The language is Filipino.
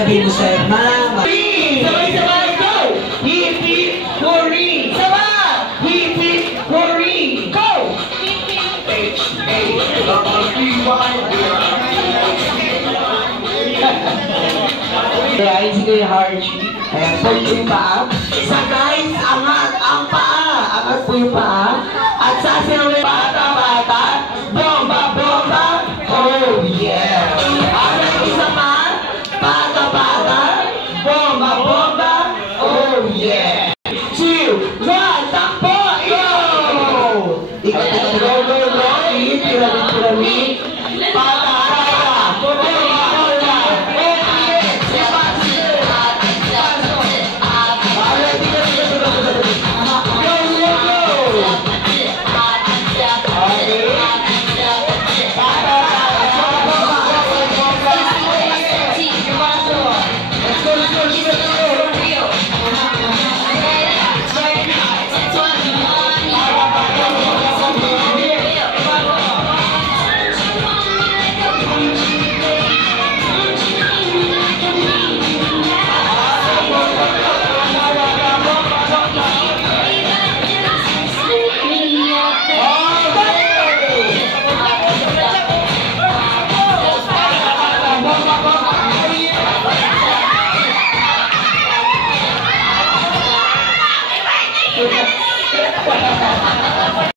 Sabihin mo sa'yo, Mama. Sabay-sabay, go! Hip, hip, hurry! Sabay! Hip, hip, hurry! Go! Kaya sige yung Harji. Ayan, po yung paa. Isa guys, angat ang paa. Angat po yung paa.